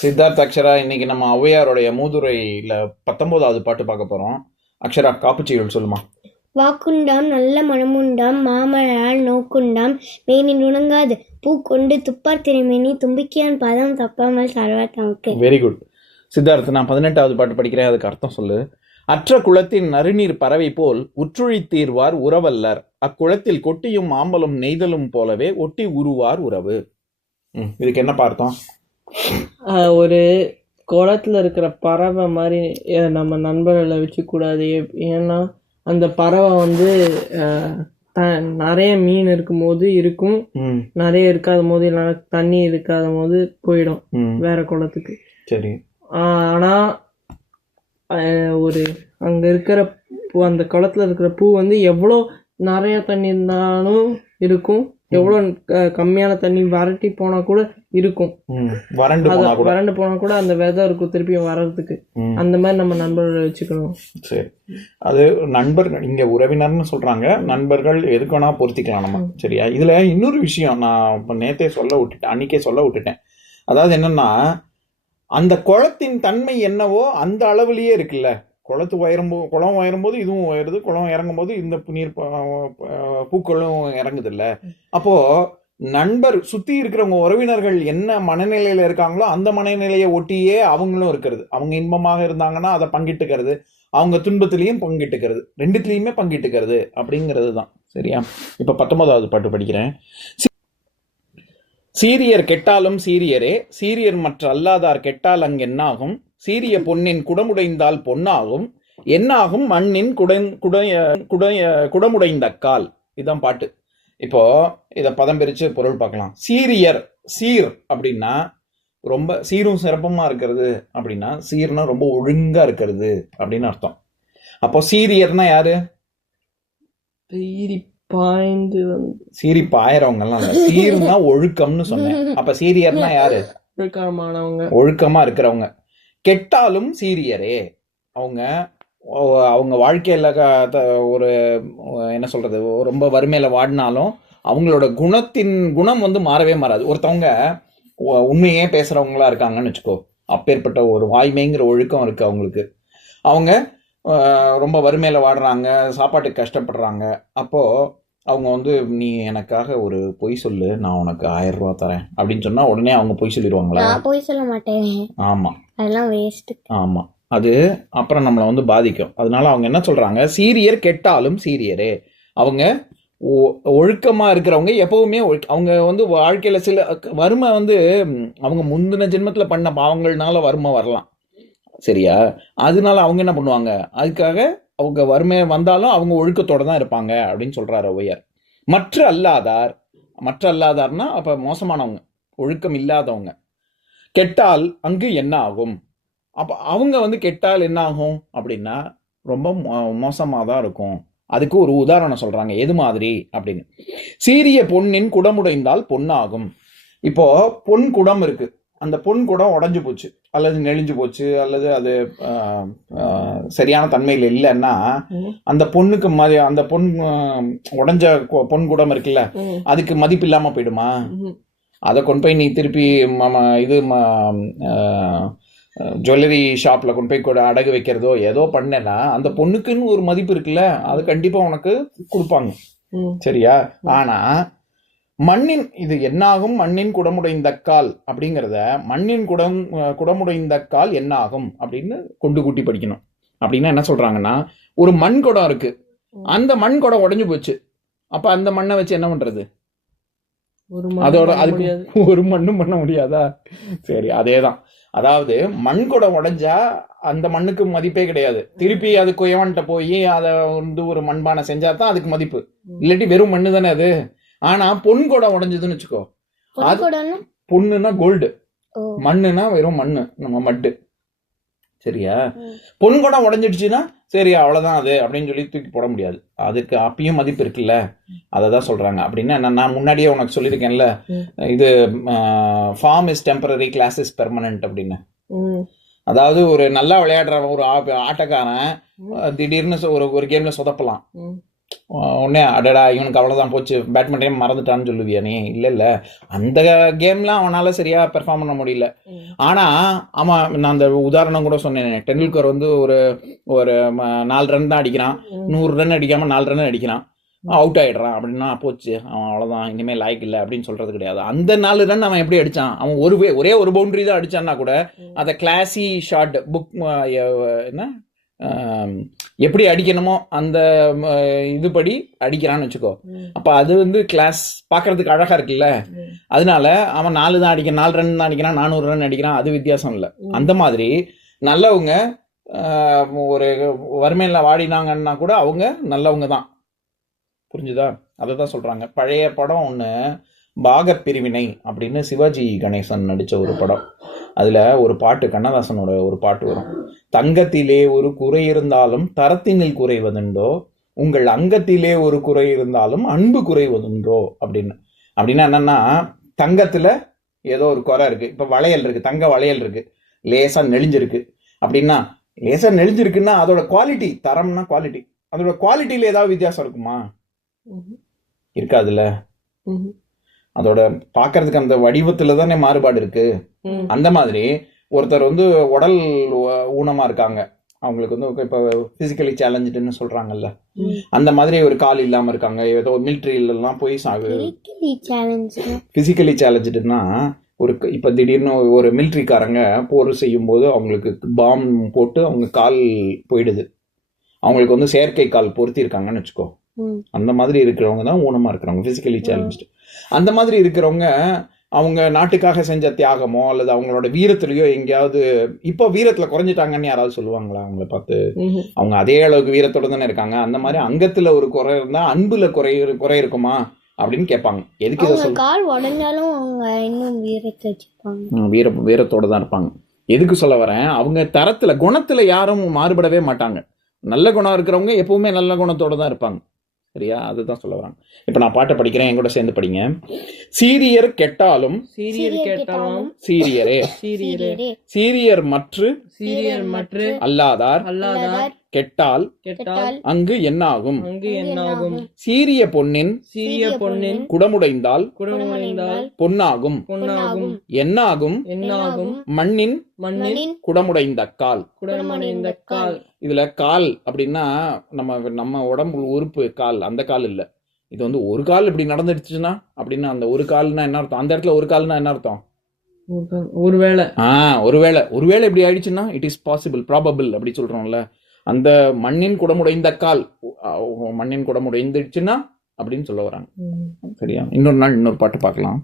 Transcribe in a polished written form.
சித்தார்த் அக்ஷரா, இன்னைக்கு நம்ம ஔவையாருடைய மூதுரையில 19வது பாட்டு பார்க்க போறோம். அக்ஷரா, காப்புச்செய்யுள் சொல்லுமா. வாக்குண்டாம் நல்ல மனமுண்டாம் மாமலரால் நோக்குண்டாம் மேனி நுணங்காது பூக்கொண்டு துப்பார் திரைமேனி தும்பிக்கையான் பாதம் தப்பாமல் சார்வார் தமக்கு. Very good Siddharth. நான் 18வது பாட்டு படிக்கிறேன், அதுக்கு அர்த்தம் சொல்லு. அற்ற குளத்தின் நறுநீர் பறவை போல் உற்றுழி தீர்வார் உறவல்லர், அக்குளத்தில் கொட்டியும் ஆம்பலும் நெய்தலும் போலவே ஒட்டி உருவார் உறவு. இதுக்கு என்ன பார்த்தோம்? ஒரு குளத்துல இருக்கிற பறவை மாதிரி நம்ம நண்பர்களை வச்சுக்கூடாது. ஏன்னா அந்த பறவை வந்து நிறைய மீன் இருக்கும் போது இருக்கும், நிறைய இருக்காத போது இல்லைன்னா தண்ணி இருக்காத போது போயிடும் வேற குளத்துக்கு. சரி. ஆனா ஒரு அங்க இருக்கிற பூ, அந்த குளத்துல இருக்கிற பூ வந்து எவ்வளோ நிறைய தண்ணி இருந்தாலும் இருக்கும், எவ்வளோ கம்மியான தண்ணி வறட்டி போனா கூட இருக்கும். வறண்டு போனா கூட அந்த விதை இருக்கும் திருப்பியும் வர்றதுக்கு. அந்த மாதிரி நம்ம நண்பர்களை வச்சுக்கணும். சரி, அது நண்பர்கள் இங்க உறவினர்னு சொல்றாங்க, நண்பர்கள் எதுக்கு வேணா பொருத்திக்கலாம் நம்ம. சரியா? இதுல இன்னொரு விஷயம் நான் நேத்தே அன்னைக்கே சொல்ல விட்டுட்டேன். அதாவது என்னன்னா, அந்த குளத்தின் தன்மை என்னவோ அந்த அளவுலயே இருக்குல்ல. குளம் உயரும்போது இதுவும் உயருது, குளம் இறங்கும் போது இந்த நீர் பூக்களும் இறங்குது இல்ல. அப்போ நண்பர் சுத்தி இருக்கிறவங்க உறவினர்கள் என்ன மனநிலையில இருக்காங்களோ அந்த மனநிலையை ஒட்டியே அவங்களும் இருக்கிறது. அவங்க இன்பமாக இருந்தாங்கன்னா அதை பங்கிட்டுக்கிறது, அவங்க துன்பத்திலையும் பங்கிட்டுக்கிறது, ரெண்டுத்திலையுமே பங்கிட்டுக்கிறது அப்படிங்கிறது தான். சரியா? இப்ப 19வது பாட்டு படிக்கிறேன். சீரியர் கெட்டாலும் சீரியரே, சீரியர் மற்ற அல்லாதார் கெட்டால் அங்கு என்னாகும், சீரிய பொன்னின் குடமுடைந்தால் பொன்னாகும், என்னாகும் மண்ணின் குடமுடைந்தக்கால். இதுதான் பாட்டு. இப்போ இதை பதம் பிரிச்சு பொருள் பார்க்கலாம். சீரியர், சீர் அப்படின்னா ரொம்ப சீரும் சிறப்புமா இருக்கிறது அப்படின்னா, சீர்னா ரொம்ப ஒழுங்கா இருக்கிறது அப்படின்னு அர்த்தம். அப்போ சீரியர்னா யாரு? சீரி பாயறவங்க எல்லாம் இல்ல, சீர்னா ஒழுக்கம்னு சொன்னேன். அப்ப சீரியர்னா யாரு? ஒழுக்கமா இருக்கிறவங்க. கெட்டாலும் சீரியரே, அவங்க வாழ்க்கையில ஒரு என்ன சொல்றது, ரொம்ப வறுமையில வாடினாலும் அவங்களோட குணம் வந்து மாறவே மாறாது. ஒருத்தவங்க உண்மையே பேசுறவங்களா இருக்காங்கன்னு வச்சுக்கோ, அப்பேற்பட்ட ஒரு வாய்மைங்கிற ஒழுக்கம் இருக்கு அவங்களுக்கு. அவங்க ரொம்ப வறுமையில வாடுறாங்க, சாப்பாட்டுக்கு கஷ்டப்படுறாங்க. அப்போ அவங்க வந்து நீ எனக்காக ஒரு பொய் சொல்லு, நான் உனக்கு 1000 ரூபாய் தரேன் அப்படின்னு சொன்னா உடனே அவங்க பொய் சொல்லிடுவாங்களா? பொய் சொல்ல மாட்டேன். ஆமா, அதெல்லாம் வேஸ்ட். ஆமா, அது அப்புறம் நம்மளை வந்து பாதிக்கும். அதனால அவங்க என்ன சொல்றாங்க, சீரியர் கெட்டாலும் சீரியரே. அவங்க ஒழுக்கமா இருக்கிறவங்க எப்பவுமே அவங்க வந்து வாழ்க்கையில சில வறுமை வந்து அவங்க முந்தின ஜென்மத்துல பண்ண பாவங்கள்னால வறுமை வரலாம். சரியா? அதனால அவங்க என்ன பண்ணுவாங்க, அதுக்காக அவங்க வறுமை வந்தாலும் அவங்க ஒழுக்கத்தோட தான் இருப்பாங்க அப்படின்னு சொல்றாரு ஔவையார். மற்ற அல்லாதார்னா அப்ப மோசமானவங்க, ஒழுக்கம் இல்லாதவங்க. கெட்டால் அங்கு என்ன ஆகும்? அப்ப அவங்க வந்து கெட்டால் என்ன ஆகும் அப்படின்னா ரொம்ப மோசமா தான் இருக்கும். அதுக்கு ஒரு உதாரணம் சொல்றாங்க. எது மாதிரி அப்படின்னு, சீரிய பொன்னின் குடமுடைந்தால் பொன்னாகும். இப்போ பொன் குடம் இருக்கு, அந்த பொன் குடம் உடஞ்சு போச்சு அல்லது நெளிஞ்சு போச்சு அல்லது அது சரியான தன்மையில் இல்லைன்னா அந்த பொண்ணுக்கு அந்த உடஞ்ச பொன் குடம் இருக்குல்ல, அதுக்கு மதிப்பு இல்லாம போயிடுமா? அதை கொண்டு போய் நீ திருப்பி ஜுவல்லரி ஷாப்ல கொண்டு போய் கூட அடகு வைக்கிறதோ ஏதோ பண்ணேன்னா அந்த பொண்ணுக்குன்னு ஒரு மதிப்பு இருக்குல்ல, அது கண்டிப்பா உனக்கு கொடுப்பாங்க. சரியா? ஆனா மண்ணின் இது என்னாகும், மண்ணின் குடமுடைந்தக்கால் அப்படிங்கிறத மண்ணின் குடமுடைந்தக்கால் என்ன ஆகும் அப்படின்னு கொண்டு கூட்டி படிக்கணும். அப்படின்னா என்ன சொல்றாங்கன்னா, ஒரு மண் குடம் இருக்கு, அந்த மண் குடம் உடைஞ்சு போச்சு, அப்ப அந்த மண்ணை வச்சு என்ன பண்றது? அதோட அதுக்கு ஒரு மண்ணும் பண்ண முடியாதா? சரி, அதேதான். அதாவது மண் குடம் உடைஞ்சா அந்த மண்ணுக்கு மதிப்பே கிடையாது. திருப்பி அது குயவன்ட்ட போய் அதை வந்து ஒரு மண்பானை செஞ்சாதான் அதுக்கு மதிப்பு, இல்லாட்டி வெறும் மண்ணு தானே அது. ஆனா பொன் குடம் உடைஞ்சதுன்னு வச்சுக்கோ, பொண்ணுன்னா கோல்டு, மண்ணுனா வெறும் மண்ணு, நம்ம மட்டு. சரியா? பொன் குடம் உடைஞ்சிடுச்சுன்னா சரி அவ்வளவுதான் அது அப்படின்னு சொல்லி தூக்கி போட முடியாது, அதுக்கு அப்பயும் மதிப்பு இருக்குல்ல. அததான் சொல்றாங்க. அப்படின்னா நான் முன்னாடியே உனக்கு சொல்லியிருக்கேன்ல, இது form is temporary, class is permanent அப்படின்னு. அதாவது ஒரு நல்லா விளையாடுற ஒரு ஆட்டக்காரன் திடீர்னு ஒரு கேம்ல சொதப்பலாம், உடனே அடடா இவனுக்கு அவ்வளோதான் போச்சு, பேட்மிண்டன் மறந்துட்டான்னு சொல்லுவியா நீ? இல்லை, அந்த கேம்லாம் அவனால் சரியாக பெர்ஃபார்ம் பண்ண முடியல. ஆனால் ஆமாம், நான் அந்த உதாரணம் கூட சொன்னேன். டெண்டுல்கர் வந்து ஒரு 4 ரன் தான் அடிக்கிறான், 100 ரன் அடிக்காமல் 4 ரன் அடிக்கிறான், அவுட் ஆகிடுறான் அப்படின்னா போச்சு, அவன் அவ்வளோதான், இனிமேல் லாய்க்கு இல்லை அப்படின்னு சொல்கிறது கிடையாது. அந்த 4 ரன் அவன் எப்படி அடித்தான்? அவன் ஒரே ஒரு பவுண்டரி தான் அடித்தான்னா கூட அதை கிளாஸி ஷாட் புக் என்ன எப்படி அடிக்கணுமோ அந்த இதுபடி அடிக்கிறான்னு வச்சுக்கோ. அப்போ அது வந்து கிளாஸ் பார்க்கறதுக்கு அழகா இருக்குல்ல. அதனால அவன் 4 தான் அடிக்கிறான், 4 ரன் தான் அடிக்கிறான், 400 ரன் அடிக்கிறான், அது வித்தியாசம் இல்லை. அந்த மாதிரி நல்லவங்க ஒரு வறுமையில் வாடினாங்கன்னா கூட அவங்க நல்லவங்க தான். புரிஞ்சுதா? அதை தான் சொல்றாங்க. பழைய படம் ஒன்று பாகப்பிரிவினை அப்படின்னு சிவாஜி கணேசன் நடித்த ஒரு படம். அதில் ஒரு பாட்டு, கண்ணதாசனோட ஒரு பாட்டு வரும். தங்கத்திலே ஒரு குறை இருந்தாலும் தரத்தினில் குறைவதுண்டோ, உங்கள் அங்கத்திலே ஒரு குறை இருந்தாலும் அன்பு குறைவதுண்டோ அப்படின்னு. அப்படின்னா என்னன்னா, தங்கத்தில் ஏதோ ஒரு குறை இருக்குது. இப்போ வளையல் இருக்குது, தங்க வளையல் இருக்குது, லேசாக நெளிஞ்சிருக்கு. அப்படின்னா லேசாக நெளிஞ்சிருக்குன்னா அதோட குவாலிட்டி, தரம்னா குவாலிட்டி, அதோட குவாலிட்டியில் ஏதாவது வித்தியாசம் இருக்குமா? இருக்காதுல்ல. அதோட பார்க்கறதுக்கு அந்த வடிவத்துல தானே மாறுபாடு இருக்கு. அந்த மாதிரி ஒருத்தர் வந்து உடல் ஊனமா இருக்காங்க, அவங்களுக்கு வந்து இப்போ பிசிக்கலி சேலஞ்சுன்னு சொல்றாங்கல்ல, அந்த மாதிரி ஒரு கால் இல்லாம இருக்காங்க, ஏதோ மிலிட்ரியிலாம் போய் பிசிக்கலி சேலஞ்சுன்னா ஒரு இப்போ திடீர்னு ஒரு மிலிட்ரிக்காரங்க போர் செய்யும் போது அவங்களுக்கு பாம் போட்டு அவங்க கால் போயிடுது, அவங்களுக்கு வந்து செயற்கை கால் பொருத்தி இருக்காங்கன்னு வச்சுக்கோ. அந்த மாதிரி இருக்கிறவங்க தான் ஊனமா இருக்கிறவங்க, பிசிக்கலி சேலஞ்சு. அந்த மாதிரி இருக்கிறவங்க அவங்க நாட்டுக்காக செஞ்ச தியாகமோ அல்லது அவங்களோட வீரத்திலயோ எங்கேயாவது இப்போ வீரத்துல குறைஞ்சிட்டாங்கன்னு யாராவது சொல்லுவாங்களா அவங்கள பார்த்து? அவங்க அதே அளவுக்கு வீரத்தோட தானே இருக்காங்க. அந்த மாதிரி அங்கத்துல ஒரு குறை இருந்தா அன்புல குறை இருக்குமா அப்படின்னு கேட்பாங்க. எதுக்கு இதை கால் உடைஞ்சாலும் அவங்க இன்னும் வீரத்தை வச்சுப்பாங்க, வீரத்தோட தான் இருப்பாங்க. எதுக்கு சொல்ல வரேன், அவங்க தரத்துல குணத்துல யாரும் மாறுபடவே மாட்டாங்க. நல்ல குணம் இருக்கிறவங்க எப்பவுமே நல்ல குணத்தோட தான் இருப்பாங்க. சரியா? அதுதான் சொல்ல வராங்க. இப்ப நான் பாட்டை படிக்கிறேன், என் கூட சேர்ந்து படிங்க. சீரியர் கெட்டாலும் சீரியரே, சீரியர் மற்று அல்லாதார் கெட்டால் அங்கு என்னாகும்? சீரிய பொன்னின் குடமுடைந்தால் பொன்னாகும். என்னாகும்? மண்ணின் குடமுடைந்த கால். இதுல கால் அப்படின்னா நம்ம உடம்பு உறுப்பு கால், அந்த கால் இல்ல. இது வந்து ஒரு கால் இப்படி நடந்துடுச்சுன்னா அப்படின்னா அந்த ஒரு கால்னா என்ன அர்த்தம்? அந்த இடத்துல ஒரு கால்னா என்ன அர்த்தம்? ஒருவேளை இப்படி ஆயிடுச்சுன்னா இட் இஸ் பாசிபிள், ப்ராபபிள் அப்படி சொல்றோம்ல. அந்த மண்ணின் குடமுடைந்த கால், மண்ணின் குடமுடைந்துச்சுன்னா அப்படின்னு சொல்ல வராங்க. சரியா? இன்னொரு நாள் இன்னொரு பாட்டு பார்க்கலாம்.